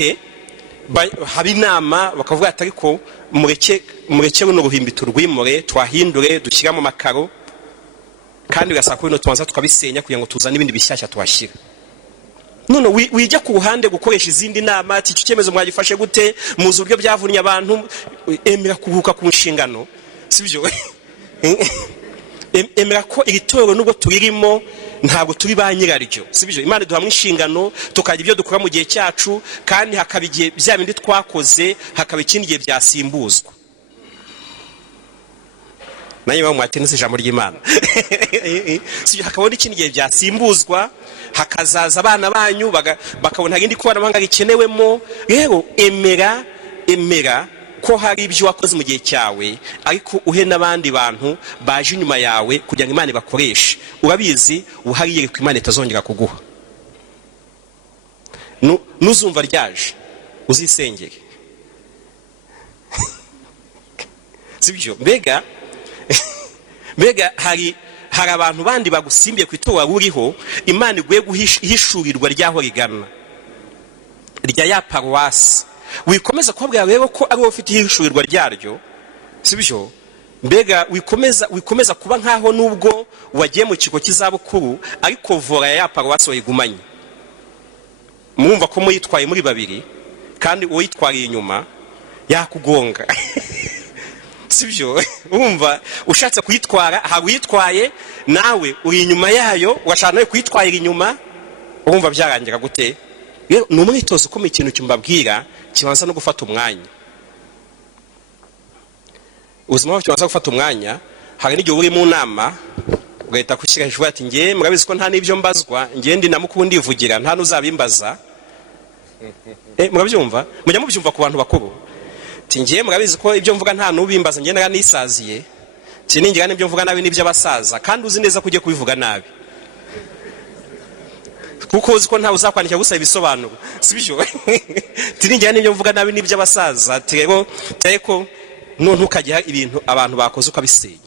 gihe haba inama bakavuga ati ariko mureke runo ruhimbi turwimure twahindure dushyira mu makaro kandi ugasanga ko bino tubanza tukabisenya kugira ngo tuzane ibindi bishyashya tuhashyira. none wijya ku ruhande gukoresha izindi nama ati icyo cyemezo mwagifashe gute muzi uburyo byavunnye abantu. Emera kuruhuka ku nshingano sibyo emera ko iri torero nubwo turirimo ntabwo turi ba nyiraryo sibyo. Imana duhamwe inshingano tukagira ibyo dukora mu gihe cyacu kandi hakaba igihe bya bindi twakoze hakaba ikindi gihe byasimbuzwa. nanjye bamwatenese ijambo ry'Imana sibyo. hakabona ikindi gihe byasimbuzwa hakazaza abana banyu bakabona ibindi koranabuhanga gikenewemo. rero emera ko hari ibyo wakoze mu gihe cyawe ariko uhe n'abandi bantu baje inyuma yawe kugira ngo Imana ibakoreshe. urabizi uhari yereka Imana itazongera kuguha. nuzumva ryaje uzisengere sibyo. mbega hari abantu bandi bagusimbiye ku itora uriho Imana iguye guhishurirwa ryaho rigana rya ya paruwasi. wikomeza kubabwira rero ko ari wowe ufite ihishurirwa ryaryo sibyo. mbega wikomeza kuba nkaho nubwo wagiye mu kigo cy'izabukuru ariko vora ya paruwasi wayigumanye. mwumva ko muyitwaye muri babiri kandi uwitwariye inyuma yakugonga sibyo. urumva ushatse kuyitwara hari uyitwaye nawe uri inyuma yayo washaka nawe kuyitwarira inyuma. urumva byarangira gute? rero ni umwitozo ukomeye. ikintu cyumbabwira kibanza no gufata umwanya. ubuzima bwacu kibanza gufata umwanya. hari n'igihe uri mu nama ugahita kushyira hejuru ati ngiye murabizi ko nta n'ibyo mbazwa ngiye ndi na Mukuru ndivugira nta n'uzabimbaza. murabyumva mujya mubyumva ku bantu bakuru ngiye murabizi ko ibyo mvuga nta n'ubimbaza ngiye naranisaziye ningira n'ibyo mvuga nabi n'iby'abasaza kandi uzi neza ko ugiye kubivuga nabi kuko uzi ko ntawe uzakwandikira gusaba ibisobanuro sibyo. ningira n'ibyo mvuga nabi n'iby'abasaza rero ko none ukajya ibintu abantu bakoze ukabisenya.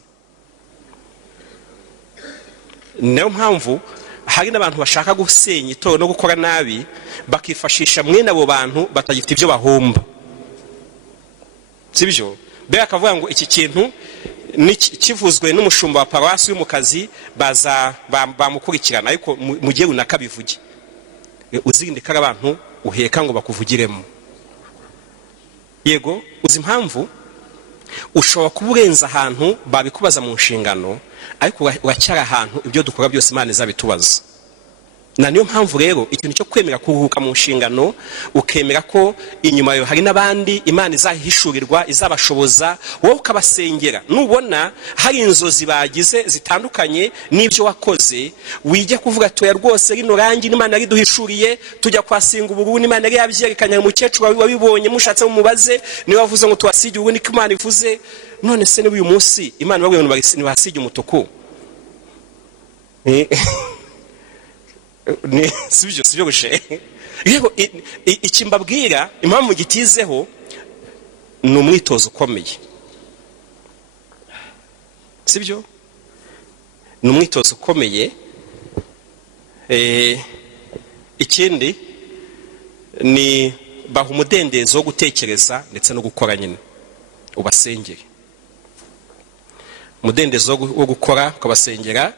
niyo mpamvu hari n'abantu bashaka gusenya itorero no gukora nabi bakifashisha mwene abo bantu batagifite ibyo bahomba sibyo. mbega akavuga ngo iki kintu kivuzwe n'umushumba wa paruwasi uri mu kazi bamukurikirana ariko mu gihe runaka bivuge. uzirinde ko ari abantu uheka ngo bakuvugiremo. yego uzi impamvu ushobora kuba urenza ahantu babikubaza mu nshingano ariko uracyari ahantu ibyo dukora byose Imana izabitubaza. na niyo mpamvu rero ikintu cyo kwemera kuruhuka mu nshingano ukemera ko inyuma yawe hari n'abandi Imana izahishurirwa izabashoboza wowe ukabasengera. nubona hari inzozi bagize zitandukanye n'ibyo wakoze wijya kuvuga toya rwose rino rangi n'Imana riduhishuriye tujya kwasinga ubururu n'Imana yari yabyerekanye umukecuru wabibonye mushatse mumubaze niwe wavuze ngo tuwasige ubu niko Imana ivuze. none se n'uyu munsi Imana babwiye ngo ntibasige umutuku sibyo gushe. rero ikimbabwira impamvu gitizeho ni umwitozo ukomeye sibyo. ni umwitozo ukomeye. ikindi ni baha umudendezo wo gutekereza ndetse no gukora nyine ubasengere. umudendezo wo gukora ukabasengera.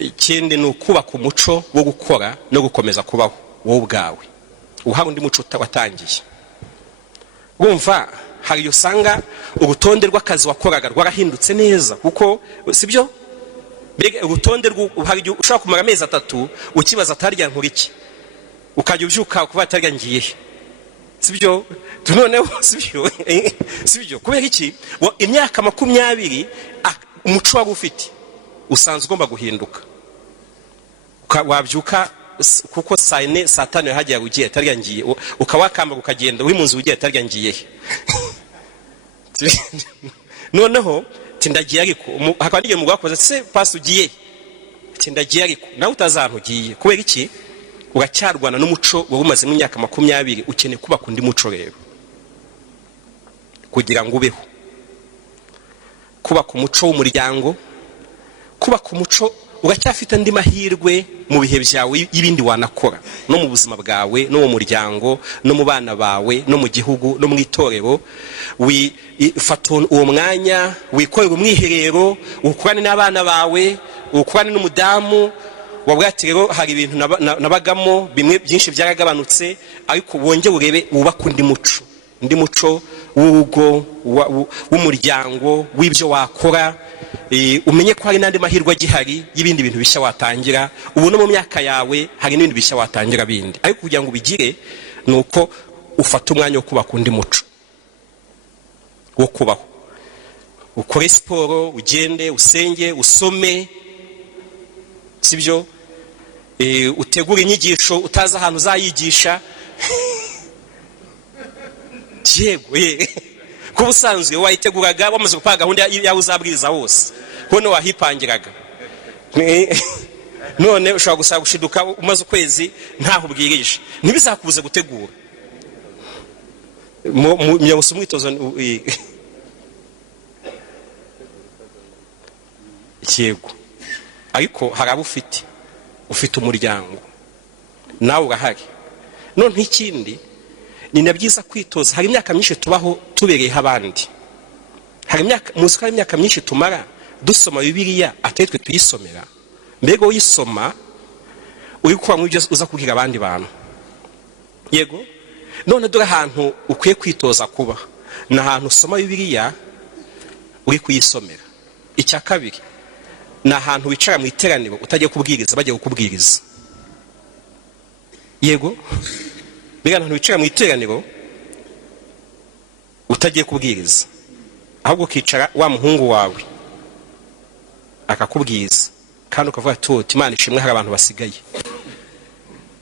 ikindi ni ukubaka umuco wo gukora no gukomeza kubaho wowe ubwawe uhari undi muco watangiye. wumva hari iyo usanga urutonde rw'akazi wakoraga rwarahindutse neza kuko sibyo. urutonde ushobora kumara amezi 3 ukibaza atarya nkuru iki ukajya ubyuka kuba atarya ngiye sibyo. noneho sibyo kubera iki imyaka 20 umuco wari ufite usanzwe ugomba guhinduka. wabyuka kuko saa 4 saa 5 hajya ugiye atarya ngiye ukawakamba ukagenda uri mu nzu ugiye atarya ngiye noneho tindagiye ariko hakandi mu gwakoze se pass ugiye tindagiye ariko nawe utazantu ugiye kubera iki uracyarwana n'umuco wabumaze mu myaka 20 ukeneye kuba kundi muco rero kugira ngo ubeho kuba ku muco w'umuryango kuba ku muco uracyafite andi mahirwe mu bihe byawe y'ibindi wanakora, no mu buzima bwawe, no mu muryango, no mu bana bawe, no mu gihugu, no mu itorero. Fata uwo mwanya wikorera umwiherero, ukorane n'abana bawe, ukorane n'umudamu. Wabwati rero hari ibintu nabagamo bimwe byinshi byaragabanutse, ariko wongeye urebe wubaka undi muco w'urugo, w'umuryango, w'ibyo wakora. Umenye ko hari n'andi mahirwe agihari y'ibindi bintu bishya watangira. Ubu no mu myaka yawe hari n'ibindi bishya watangira bindi, ariko kugira ngo ubigire nuko ufata umwanya wo kubaka undi muco wo kubaho. Ukore siporo, ugende, usenge, usome, sibyo? Utegura inyigisho utazi ahantu uzayigisha. Yego, kuba usanzwe wayiteguraga wamaze gupanga gahunda yawe uzabwiriza hose, hone wahipangiraga. None ushobora gusaba gushiduka umaze ukwezi ntaho ubwirije, ntibizakubuze gutegura. Myabuse umwitozo. Yego, ariko hari abo ufite umuryango nawe urahari. None ikindi ni nabyiza kwitoza. Hari imyaka myinshi tubaho tubereyeho abandi. Hari imyaka myinshi tumara dusoma Bibiliya atari twe tuyisomera. Mbega uyisoma uri kuba mu byo uza kubwira abandi bantu. Yego, none dore ahantu ukwiye kwitoza kuba na ahantu usoma Bibiliya uri kuyisomera. Icya kabiri ni ahantu wicara mu iteraniro utagiye kubwiriza, bagiye kukubwiriza. Yego, mbega ahantu wicara mu iteraniro utagiye kubwiriza, ahubwo ukicara wa muhungu wawe akakubwiriza, kandi ukavuga ati Imana ishimwe hari abantu basigaye.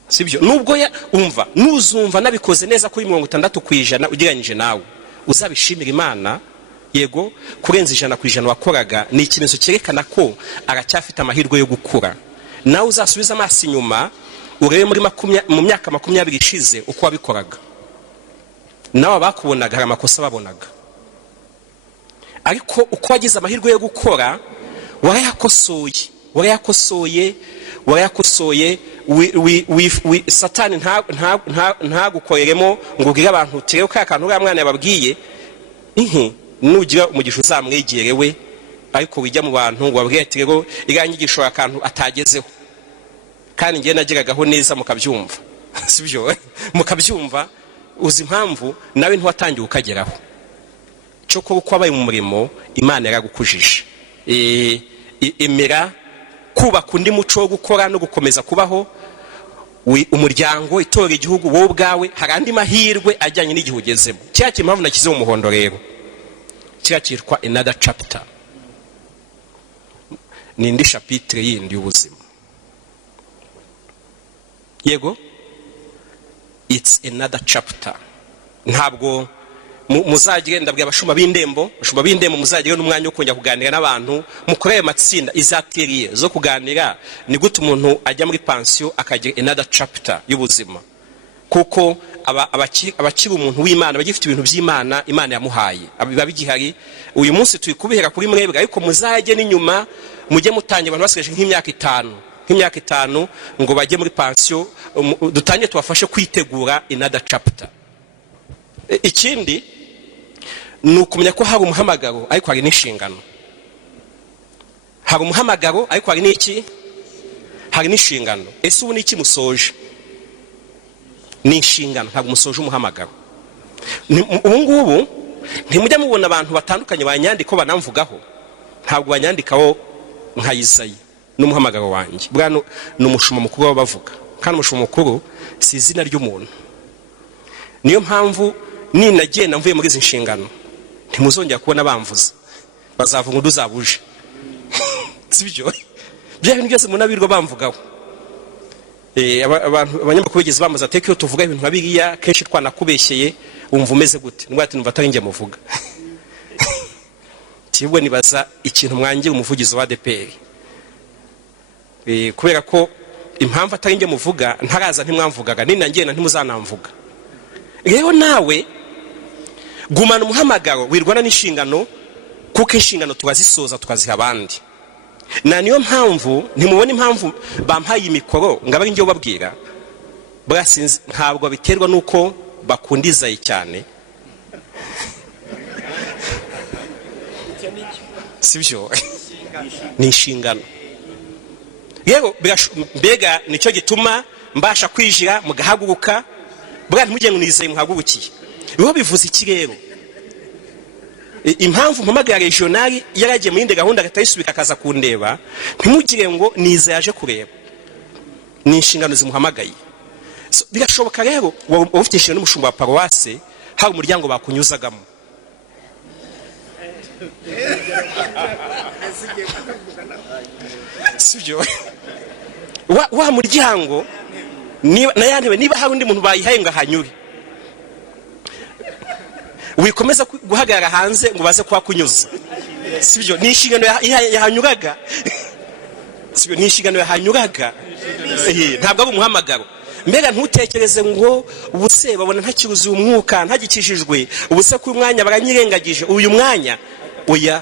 Sibyo? Nubwo umva nuzumva nabikoze neza kuri 60% ugereranyije nawe, uzabishimira Imana. Yego, kurenza 100% wakoraga ni ikimenyetso cyerekana ko aracyafite amahirwe yo gukura. Nawe uzasubiza amaso inyuma urebe mu myaka 20 ishize uko wabikoraga. Nawe bakubonaga hari amakosa babonaga, ariko uko wagize amahirwe yo gukora warayakosoye. Satani ntagukoreremo ngo ubwire abantu tireo ka kantu uriya mwana yababwiye. Nugira umugisha uzamwegerewe, ariko wijya mu bantu ngo wabwire ati rero iranyigisho akantu atagezeho, kandi ngiye nagiragaho neza mukabyumva. Sibyo? Mukabyumva uzi impamvu nawe ntiwatangiye ukageraho. Cyo ko kwabaye mu murimo Imana yaragukujije. Emera kubaka undi muco wo gukora no gukomeza kubaho. Umuryango, itorero, igihugu, wowe ubwawe hari andi mahirwe ajyanye n'igihe ugezemo. Cya kimpamvu nakize mu muhondo rero kirakirwa another chapter. Ni indi chapitre yindi y'ubuzima. Yego, it's another chapter. Ntabwo muzagenda bwa bashuma b'indembo muzagire n'umwanya wo kongera kuganira n'abantu, mukoreye matsinda izateriye zo kuganira ni gute umuntu ajya muri pension akagira another chapter y'ubuzima. Kuko abakiri umuntu w'Imana bagifite ibintu by'Imana Imana yamuhaye biba bigihari. Uyu munsi tuyikubihera kuri mwebwe, ariko muzajye n'inyuma mujye mutangira abantu basigaje nk'imyaka 5 ngo bajye muri pension, dutangiye tubafashe kwitegura another chapter. Ikindi ni ukumenya ko hari umuhamagaro ariko hari n'inshingano. Hari umuhamagaro ariko hari n'iki? Hari n'inshingano. Ese ubu n'iki musoje? Ni inshingano, ntabwo musoje umuhamagaro. Ubu ngubu ntimujya mubona abantu batandukanye banyandika banamvugaho, ntabwo banyandikaho nka Isayi n'umuhamagaro wanjye. Bwana ni umushumba mukuru bavuga, kandi umushumba mukuru si izina ry'umuntu. Niyo mpamvu ninagiye namvuye muri izi nshingano ntimuzongera kubona bamvuza, bazavuga ngo uzabuje. Sibyo? Bya bintu byose munabirwa bamvugaho. Abantu abanyamakuru bigeze bamaze ateka iyo tuvuga ibintu babiriya kenshi twanakubeshyeye umva umeze gute. Ndwati numva atari nge muvuga. Tibwe nibaza ikintu mwangira umuvugizi wa A.D.P.R. Kubera ko impamvu atari nge muvuga ntaraza ntimwamvugaga, ninangiye na ntimuzanamvuga. Rero nawe gumana umuhamagaro wirwana n'inshingano, kuko inshingano tubazisoza tukaziha abandi. na niyo mpamvu ntimubona impamvu bampaye imikoro ngo abe njye ubabwira bwasinze ntabwo biterwa nuko bakundizaye cyane sibyo ni inshingano rero mbega nicyo gituma mbasha kwijira mugahaguruka bwa ntimujye ngo nizeye muhagurukiye biho bivuze iki rero impamvu mpamagara regionali yaragiye mu yindi gahunda agatayisubika akaza kundeba ntimugire ngo nize yaje kureba ni inshingano zimuhamagaye birashoboka rero wowe ufite inshingano n'umushumba wa paruwase hari umuryango bakunyuzagamo sibyo wa muryango niba hari undi muntu bayihaye ngo ahanyure wikomeza guhagarara hanze ngo baze kuhakunyuza sibyo ni inshingano yahanyuraga sibyo ni inshingano yahanyuraga ntabwo ari umuhamagaro mbega ntutekereze ngo ubuse babona ntakiruzi umwuka ntagikishijwe ubuse ku mwanya baranyirengagije uyu mwanya oya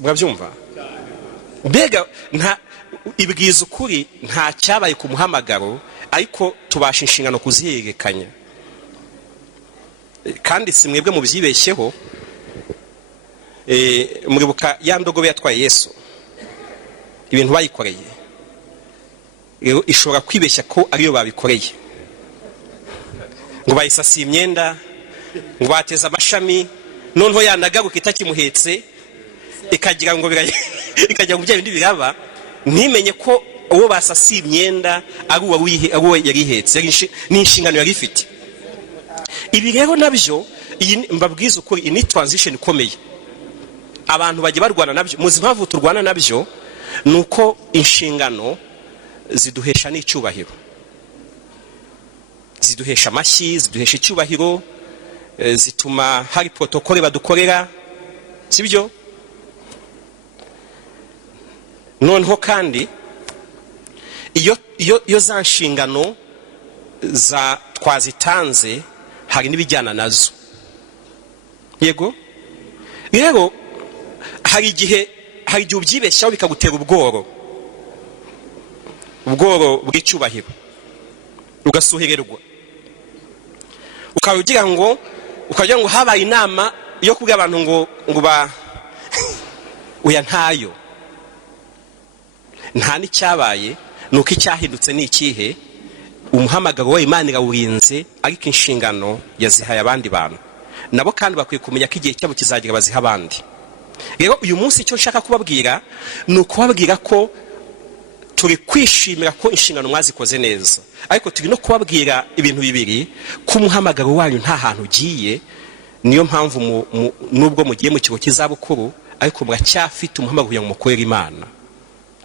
mwabyumva mbega ibwiza ukuri nta cyabaye ku muhamagaro ariko tubasha inshingano kuzihererekanya kandi si mwebwe mu byibeshyeho muribuka ya ndogobe yatwaye Yesu ibintu bayikoreye rero ishobora kwibeshya ko ariyo babikoreye ngo bayisasiye imyenda ngo bateze amashami noneho yanagaruka itakimuhetse ikagira ngo ikajya mu bindi biraba ntimenye ko uwo basasiye imyenda ari uwo yari ihetse ni inshingano yari ifite ibi rero nabyo mbabwiza ukuri ini transition ikomeye abantu bagiye barwana nabyo muzi impamvu turwana nabyo nuko inshingano ziduhesha n'icyubahiro ziduhesha amashyi ziduhesha icyubahiro zituma hari protokole badukorera sibyo noneho kandi iyo za nshingano za twazitanze hari n'ibijyana nazo yego rero hari igihe ubyibeshyaho bikagutera ubworo bw'icyubahiro ugasuhererwa ukagira ngo habaye inama yo kubwira abantu ngo uya ntayo nta n'icyabaye nuko icyahindutse ni ikihe umuhamagaro wa Imana irawurinze ariko inshingano yazihaye abandi bantu nabo kandi bakwiye kumenya ko igihe cyabo kizagira baziha abandi rero uyu munsi icyo nshaka kubabwira ni ukubabwira ko turi kwishimira ko inshingano mwazikoze neza ariko turi no kubabwira ibintu bibiri ko umuhamagaro wanyu nta hantu ugiye niyo mpamvu nubwo mugiye mu kigo cy'izabukuru ariko muracyafite umuhamagaro kugira ngo mukorere Imana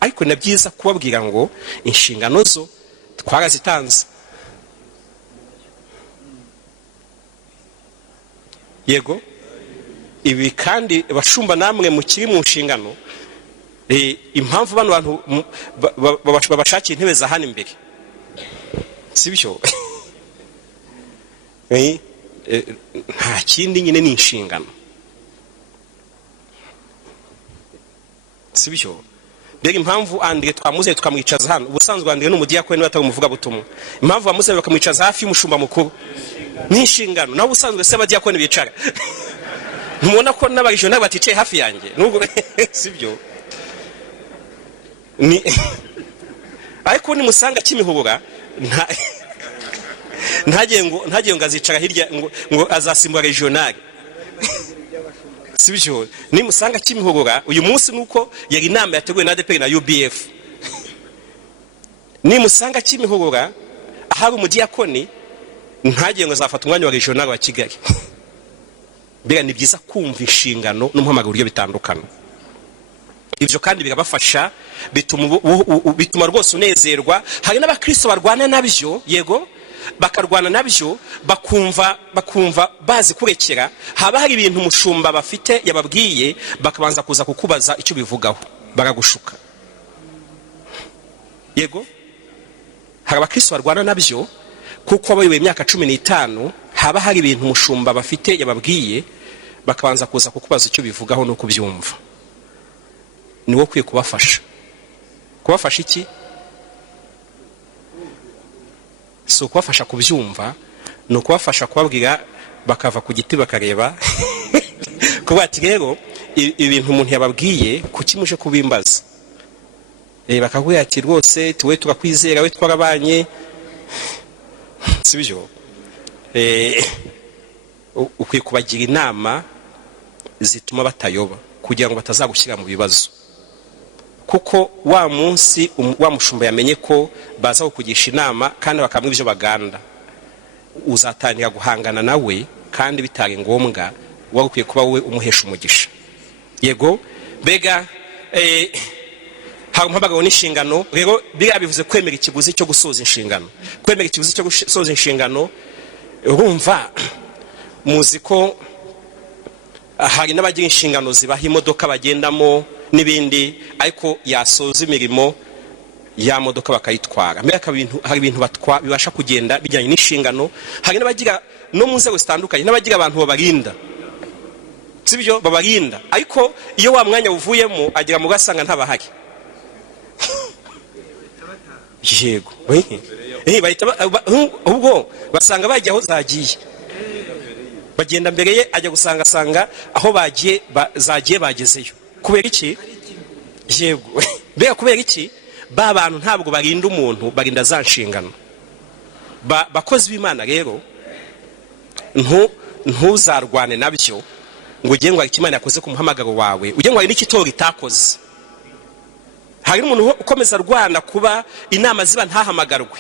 ariko ni byiza kubabwira ngo inshingano zo twarazitanze yego ibi kandi bashumba namwe mukiri mu nshingano impamvu bano bantu babashakiye intebe za hano imbere sibyo nta kindi nyine ni inshingano sibyo mbega impamvu Andre twamuze tukamwicaza hano ubusanzwe Andre n'umudiyakoni n'atari umuvuga butumwa impamvu bamuze bakamwicaza hafi y'umushumba mukuru ni inshingano naho ubusanzwe se abadiyakoni bicara ntumubona ko n'abarijona baticaye hafi yanjye nubwo sibyo ni ariko ni musanga Kimihurura ntagiye ngo azicara hirya ngo azasimbura regional sibyo ni musanga Kimihurura uyu munsi nuko yari inama yateguwe na A.D.P.R na UBF ni musanga Kimihurura ahari umudiyakoni ntagiye ngo azafata umwanya wa regional wa Kigali mbega ni byiza kumva inshingano n'umuhamagaro buryo bitandukana ibyo kandi birabafasha bituma rwose unezerwa hari n'abakristo barwana nabyo yego bakarwana nabyo bakumva bazi kurekera haba hari ibintu umushumba bafite yababwiye bakabanza kuza kukubaza icyo bivugaho baragushuka yego hari abakristo barwana nabyo kuko bayoboye imyaka 15 haba hari ibintu umushumba bafite yababwiye bakabanza kuza kukubaza icyo bivugaho no kubyumva, ni wo kwiye kubafasha. Kubafasha iki? So kubafasha kubyumva, no kubafasha kubabwira bakava ku giti bakareba kuba ati rero ibintu umuntu yababwiye kuki muje kubimbaza, bakagwira ati rwose tuwe turakwizera, we twarabanye, sibyo? Ukwiye kubagira inama zituma batayoba, kugira ngo batazagushyira mu bibazo, kuko wa munsi wa mushumba yamenye ko baza kukugisha inama kandi bakamwe ibyo baganda, uzatangira guhangana nawe kandi bitari ngombwa. Wari ukwiye kuba wowe umuhesha umugisha. Yego, bega hari umuhamagaro n'inshingano. Rero biriya bivuze kwemera ikiguzi cyo gusoza inshingano. Kwemera ikiguzi cyo gusoza inshingano, urumva muzi ko hari n'abagira inshingano zibaha imodoka bagendamo n'ibindi, ariko yasoza imirimo ya modoka bakayitwara. Mbere hari ibintu bibasha kugenda bijyanye n'inshingano. Hari n'abagira no mu nzego zitandukanye, n'abagira abantu babarinda, sibyo? Babarinda, ariko iyo wa mwanya uvuyemo agira mu gasanga ntabahari. Yego, ubwo basanga bagiye aho zagiye, bagenda mbere ye, ajya gusanga aho bagiye zagiye bagezeyo. Kubera iki? Yego, mbega kubera iki? Ba bantu ntabwo barinda umuntu, barinda za nshingano. Bakozi b'Imana rero, ntuzarwane nabyo ngo ugiye ngo hari Imana yakoze ku muhamagaro wawe, ugiye ngo hari n'ikitora itakoze. Hari umuntu ukomeza rwana kuba inama ziba ntahamagarwe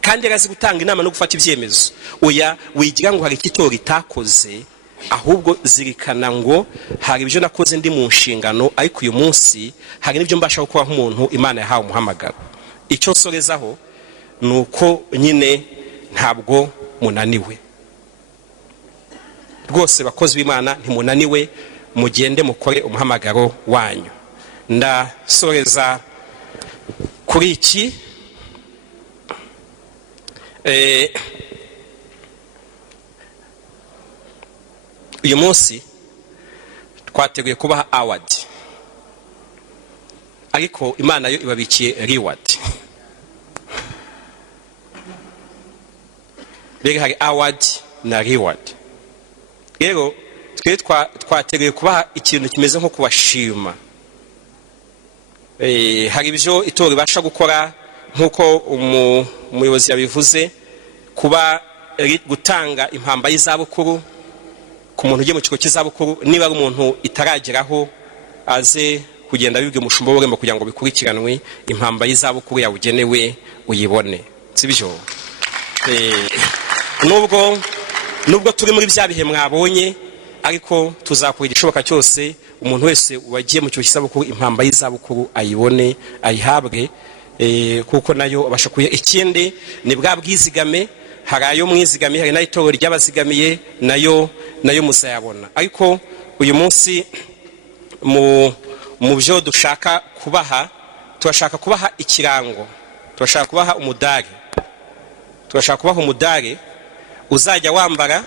kandi yarazi gutanga inama no gufata ibyemezo. Oya, wigira ngo hari ikitora itakoze, ahubwo zirikana ngo hari ibyo nakoze ndi mu nshingano, ariko uyu munsi hari n'ibyo mbasha gukora nk'umuntu Imana yahawe umuhamagaro. Icyo sorezaho nuko nyine ntabwo munaniwe rwose. Bakozi b'Imana ntimunaniwe, mugende mukore umuhamagaro wanyu. Ndasoreza kuri iki, uyu munsi twateguye kubaha award, ariko Imana yo ibabikiye reward. Bega hari award na reward. Rero twe twateguye kubaha ikintu kimeze nko kubashima. Hari ibyo itora ibasha gukora nk'uko umuyobozi yabivuze, kuba gutanga impamba y'izabukuru ku muntu ugiye mu kigo cy'izabukuru. Niba ari umuntu itarageraho, aze kugenda bibwe umushumba w'urembo kugira ngo bikurikiranwe, impamba y'izabukuru yawugenewe uyibone, sibyo? Nubwo turi muri bya bihe mwabonye, ariko tuzakora igishoboka cyose umuntu wese wagiye mu kigo cy'izabukuru impamba y'izabukuru ayibone, ayihabwe, kuko nayo abasha kuya. Ikindi ni bwa bwizigame, hari ayo mwizigamiye, hari n'itoro ry'abazigamiye, nayo muzayabona. Ariko uyu munsi mu byo dushaka kubaha, turashaka kubaha ikirango, turashaka kubaha umudari, turashaka kubaha umudari uzajya wambara